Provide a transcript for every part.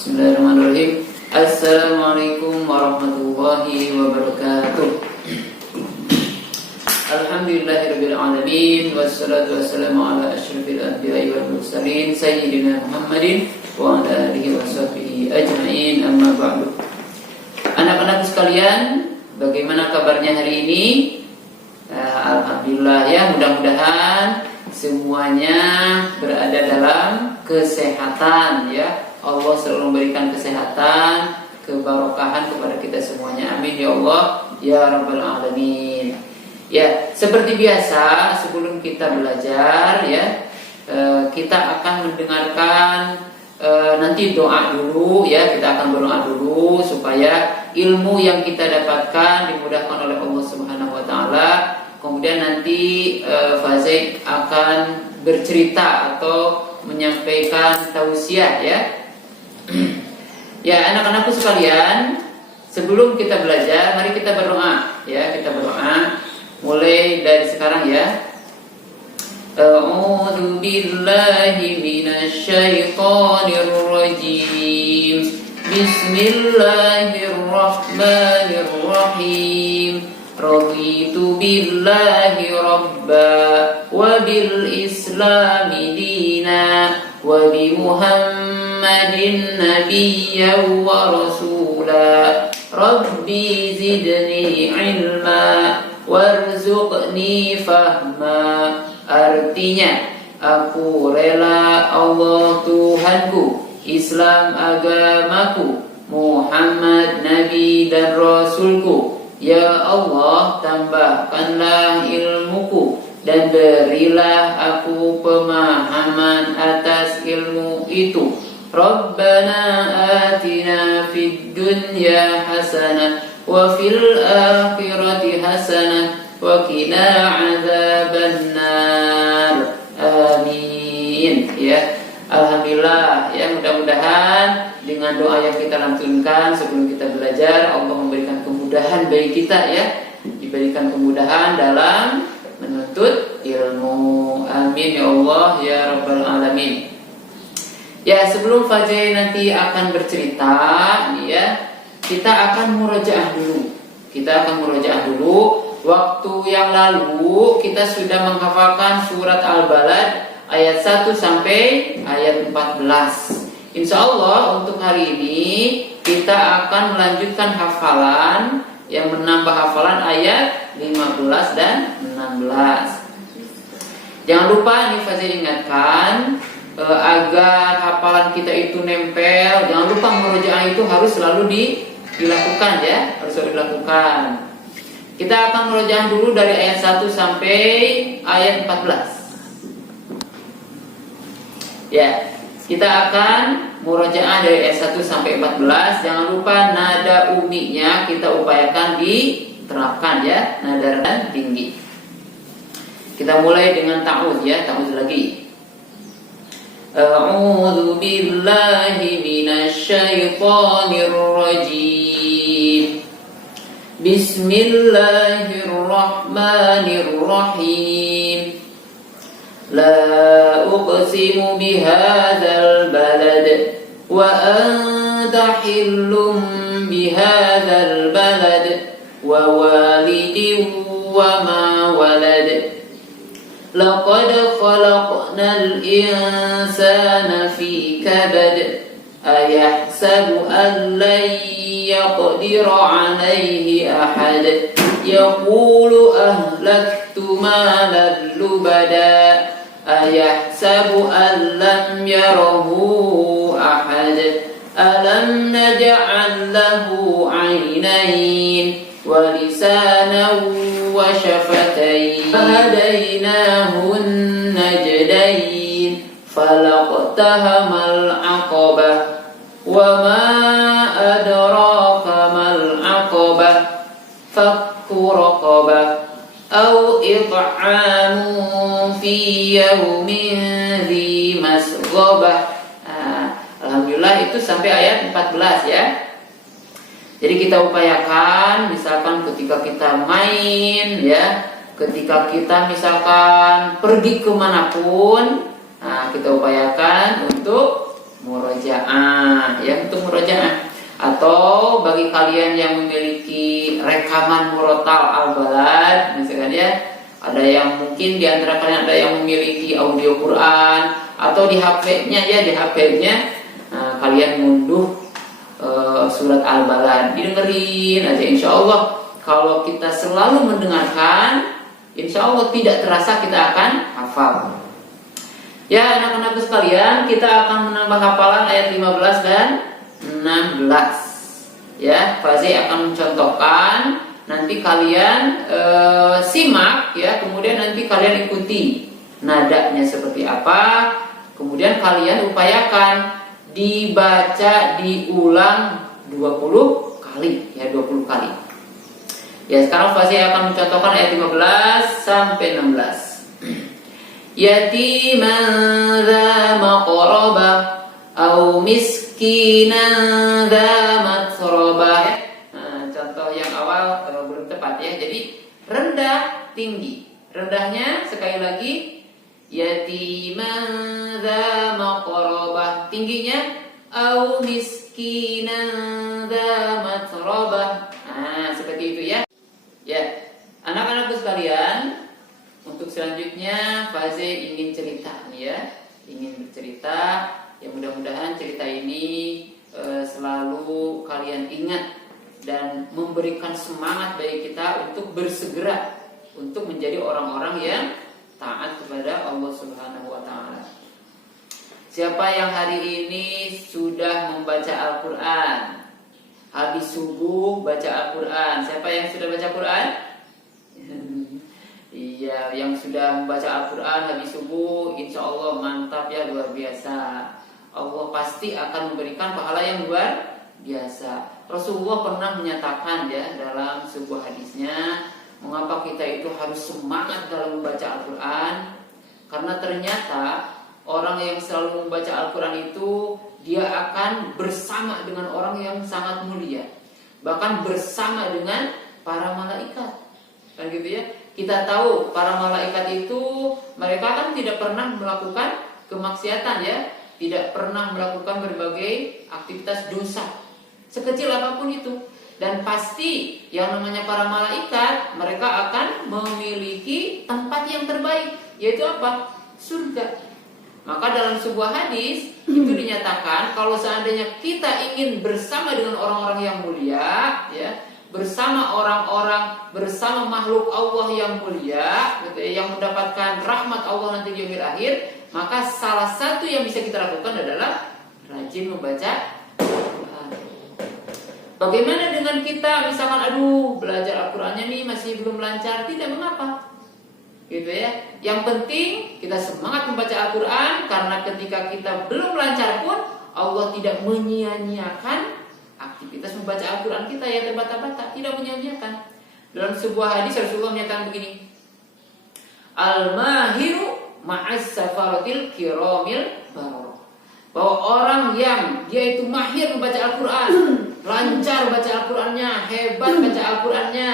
Bismillahirrahmanirrahim. Assalamualaikum warahmatullahi wabarakatuh. Alhamdulillahirabbil alamin wassalatu wassalamu ala asyrafil anbiya'i wal mursalin sayyidina Muhammadin wa ala alihi washabbihi ajmain, amma ba'du. Anak-anak sekalian, bagaimana kabarnya hari ini? Alhamdulillah ya, mudah-mudahan semuanya berada dalam kesehatan ya. Allah selalu memberikan kesehatan, keberkahan kepada kita semuanya. Amin ya Allah ya rabbal alamin. Ya, seperti biasa sebelum kita belajar ya, kita akan mendengarkan nanti doa dulu ya. Kita akan berdoa dulu supaya ilmu yang kita dapatkan dimudahkan oleh Allah Subhanahu wa taala. Kemudian nanti Fazik akan bercerita atau menyampaikan tausiah ya. Ya, anak-anakku sekalian, sebelum kita belajar, mari kita berdoa ya. Kita berdoa mulai dari sekarang ya. A'udzu billahi minasy syaithanir rajim. Bismillahirrahmanirrahim. Raditu billahi rabba wa bil islami dina wa bi Muhammadin nabiyyan wa rasula. Rabbi zidni ilma warzuqni fahma. Artinya, aku rela Allah Tuhanku, Islam agamaku, Muhammad Nabi dan Rasulku. Ya Allah, tambahkanlah ilmuku dan berilah aku pemahaman atas ilmu itu. Rabbana atina fid dunya hasanah wa fil akhirati hasanah wa qina adzabannar. Amin ya. Alhamdulillah ya, mudah-mudahan dengan doa yang kita lantunkan sebelum kita belajar, Allah memberikan kemudahan bagi kita ya, diberikan kemudahan dalam menuntut ilmu. Amin ya Allah ya rabbal alamin. Ya, sebelum Fajr nanti akan bercerita ya, kita akan murojaah dulu. Waktu yang lalu kita sudah menghafalkan surat Al-Balad ayat 1 sampai ayat 14. Insya Allah untuk hari ini kita akan melanjutkan hafalan yang menambah hafalan ayat 15 dan 16. Jangan lupa nih Fazil ingatkan, agar hafalan kita itu nempel, jangan lupa murojaah itu harus selalu dilakukan ya, harus selalu dilakukan. Kita akan murojaah dulu dari ayat 1 sampai ayat 14. Ya, kita akan murojaah dari ayat 1 sampai 14. Jangan lupa nada uminya kita upayakan diterapkan ya, nada rendah tinggi. Kita mulai dengan ta'udz ya, ta'udz lagi. A'udzu billahi minasy syaithanir rajim. Bismillahirrahmanirrahim. La uqsimu bihadzal balad wa anta hillum bihadzal balad wa walidin wa ma walad. Laqad khalaqnal insana fi kabad. Ayahsabu an lan yaqdira alayhi ahad. Yaqulu ahlaktu malan lubada. Ayahsabu an lam yarahu ahad. Alam naj'al lahu 'aynayn wa lisanan wa shafatayn. Hadainahu najdayn. Falaqtahamal 'aqabah. Wa ma adraka mal 'aqabah. Fakku raqabah aw it'amun fi yaumin dhi masghabah. Alhamdulillah itu sampai ayat 14 ya. Jadi kita upayakan misalkan ketika kita main ya, ketika kita misalkan pergi kemanapun, kita upayakan untuk murojaah ya, untuk murojaah. Atau bagi kalian yang memiliki rekaman murotal al-balad, misalkan ya, ada yang mungkin di antara kalian ada yang memiliki audio Quran atau di HP-nya ya, di HP-nya kalian ngunduh surat al-balad, didengerin aja. Insya Allah kalau kita selalu mendengarkan, insya Allah tidak terasa kita akan hafal. Ya anak-anakku sekalian, kita akan menambah hafalan ayat 15 dan 16. Ya, Fazi akan mencontohkan, nanti kalian simak ya, kemudian nanti kalian ikuti nadanya seperti apa, kemudian kalian upayakan dibaca diulang 20 kali ya, 20 kali. Ya, sekarang Fazi akan mencontohkan ayat 15 sampai 16. Yatiman dza maqrabah au miskinan dza matrabah. Contoh yang awal belum tepat ya. Jadi rendah tinggi. Rendahnya sekali lagi yatiman dza maqrabah. Tingginya au miskinan dza matrabah. Seperti itu ya. Ya, anak-anakku sekalian, untuk selanjutnya Fazi ingin cerita nih ya, ingin bercerita. Ya mudah-mudahan cerita ini selalu kalian ingat dan memberikan semangat bagi kita untuk bersegera untuk menjadi orang-orang yang taat kepada Allah Subhanahu wa taala. Siapa yang hari ini sudah membaca Al-Qur'an? Habis subuh baca Al-Quran. Siapa yang sudah baca Quran? Iya, yang sudah membaca Al-Quran habis subuh, insya Allah mantap ya, luar biasa. Allah pasti akan memberikan pahala yang luar biasa. Rasulullah pernah menyatakan ya dalam sebuah hadisnya, mengapa kita itu harus semangat dalam membaca Al-Quran? Karena ternyata orang yang selalu membaca Al-Quran itu dia akan bersama dengan orang yang sangat mulia, bahkan bersama dengan para malaikat. Kan gitu ya. Kita tahu para malaikat itu mereka kan tidak pernah melakukan kemaksiatan ya, tidak pernah melakukan berbagai aktivitas dosa sekecil apapun itu. Dan pasti yang namanya para malaikat, mereka akan memiliki tempat yang terbaik, yaitu apa? Surga. Maka dalam sebuah hadis itu dinyatakan kalau seandainya kita ingin bersama dengan orang-orang yang mulia, ya, bersama orang-orang, bersama makhluk Allah yang mulia, gitu ya, yang mendapatkan rahmat Allah nanti di yaumil akhir, maka salah satu yang bisa kita lakukan adalah rajin membaca Al-Quran. Bagaimana dengan kita misalkan aduh belajar Al-Qurannya nih masih belum lancar, tidak mengapa. Gitu ya. Yang penting kita semangat membaca Al-Quran, karena ketika kita belum lancar pun Allah tidak menyia-nyiakan aktivitas membaca Al-Quran kita ya, terbata-bata, tidak menyia-nyiakan. Dalam sebuah hadis Rasulullah menyatakan begini, Al-mahiru ma'as safaratil kiramil bararah. Bahwa orang yang dia itu mahir membaca Al-Quran, lancar baca Al-Qurannya, hebat baca Al-Qurannya,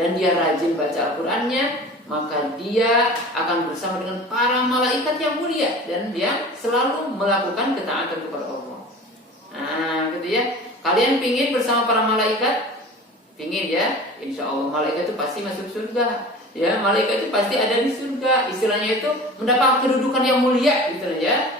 dan dia rajin baca Al-Qurannya, maka dia akan bersama dengan para malaikat yang mulia dan dia selalu melakukan ketaatan kepada Allah. Nah, gitu ya. Kalian pingin bersama para malaikat? Pingin ya? Insya Allah malaikat itu pasti masuk surga. Ya, malaikat itu pasti ada di surga. Istilahnya itu mendapat kedudukan yang mulia, gitu ya.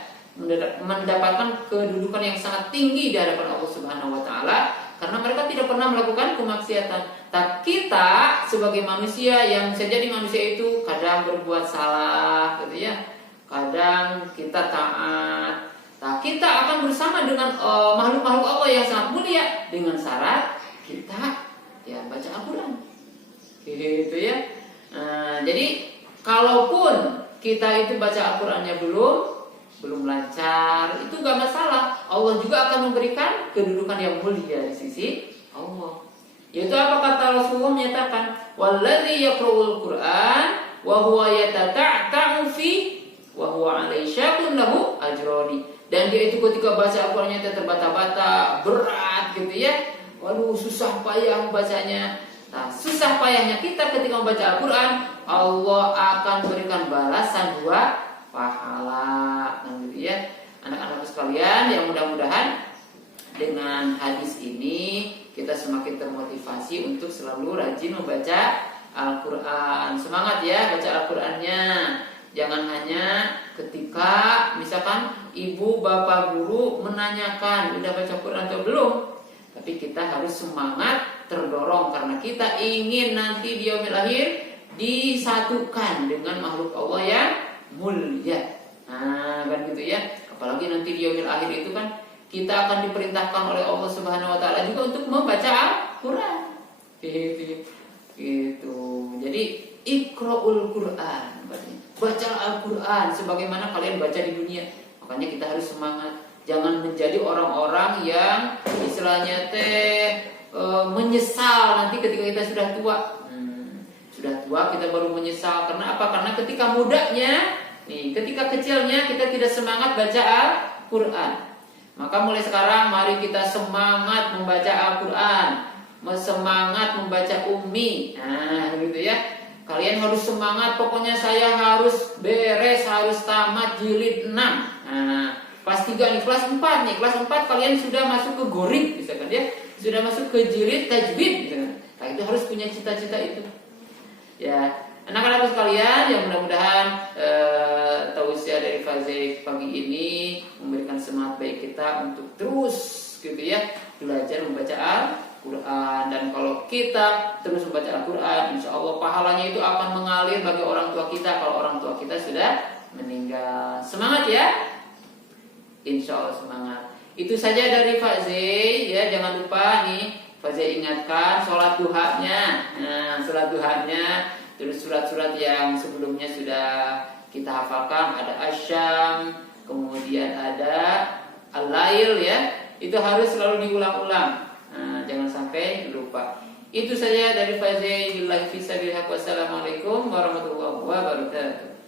Mendapatkan kedudukan yang sangat tinggi di hadapan Allah Subhanahu wa taala, karena mereka tidak pernah melakukan kemaksiatan. Tapi kita sebagai manusia yang bisa jadi manusia itu kadang berbuat salah, gitu ya. Kadang kita taat. Nah, kita akan bersama dengan makhluk-makhluk Allah yang sangat mulia dengan syarat kita ya baca Al-Quran. Gitu ya. Jadi kalaupun kita itu baca Al-Qurannya belum lancar, itu gak masalah. Allah juga akan memberikan kedudukan yang mulia di sisi Allah. Yaitu apa kata Rasulullah menyatakan, "Walladzi yaqra'ul Qur'an wa huwa yatata'ta'u fi wa huwa 'alaihi syaqqun lahu ajrani." Dan dia itu ketika baca Al-Qur'annya terbata-bata, berat gitu ya. Waduh, susah payah membacanya. Nah, susah payahnya kita ketika membaca Al-Qur'an, Allah akan berikan balasan 2 pahala. Nah, gitu ya. Anak-anak sekalian yang mudah-mudahan dengan hadis ini kita semakin termotivasi untuk selalu rajin membaca Al-Quran. Semangat ya baca Al-Qurannya. Jangan hanya ketika misalkan ibu bapak guru menanyakan udah baca Quran atau belum, tapi kita harus semangat terdorong karena kita ingin nanti di yaumil akhir disatukan dengan makhluk Allah yang mulia. Nah kan gitu ya. Apalagi nanti di yaumil akhir itu kan kita akan diperintahkan oleh Allah Subhanahu Wa Taala juga untuk membaca Al-Quran. Gitu. Jadi Iqra'ul Quran, baca Al-Quran sebagaimana kalian baca di dunia. Makanya kita harus semangat. Jangan menjadi orang-orang yang istilahnya menyesal nanti ketika kita sudah tua. Sudah tua kita baru menyesal. Karena apa? Karena ketika mudanya, ketika kecilnya kita tidak semangat baca Al-Quran. Maka mulai sekarang mari kita semangat membaca Al-Quran, semangat membaca ummi. Nah gitu ya. Kalian harus semangat, pokoknya saya harus beres, harus tamat jilid 6. Nah, kelas 3 nih, kelas 4 nih. Kelas 4 kalian sudah masuk ke gorik misalkan ya. Sudah masuk ke jilid tajwid gitu. Nah, itu harus punya cita-cita itu. Ya, anak-anak sekalian, yang mudah-mudahan tausiah dari Fazik pagi ini memberikan semangat baik kita untuk terus gitu ya belajar membaca Al-Quran. Dan kalau kita terus membaca Al-Quran, insya Allah pahalanya itu akan mengalir bagi orang tua kita kalau orang tua kita sudah meninggal. Semangat ya, insya Allah semangat. Itu saja dari Fazik ya. Jangan lupa nih Fazik ingatkan sholat duhanya. Nah sholat duhanya, terus surat-surat yang sebelumnya sudah kita hafalkan, ada Asyam, kemudian ada Al-Lail ya. Itu harus selalu diulang-ulang. Nah, jangan sampai lupa. Itu saja dari Fazik. Billahi fisabilillah. Wassalamualaikum warahmatullahi wabarakatuh.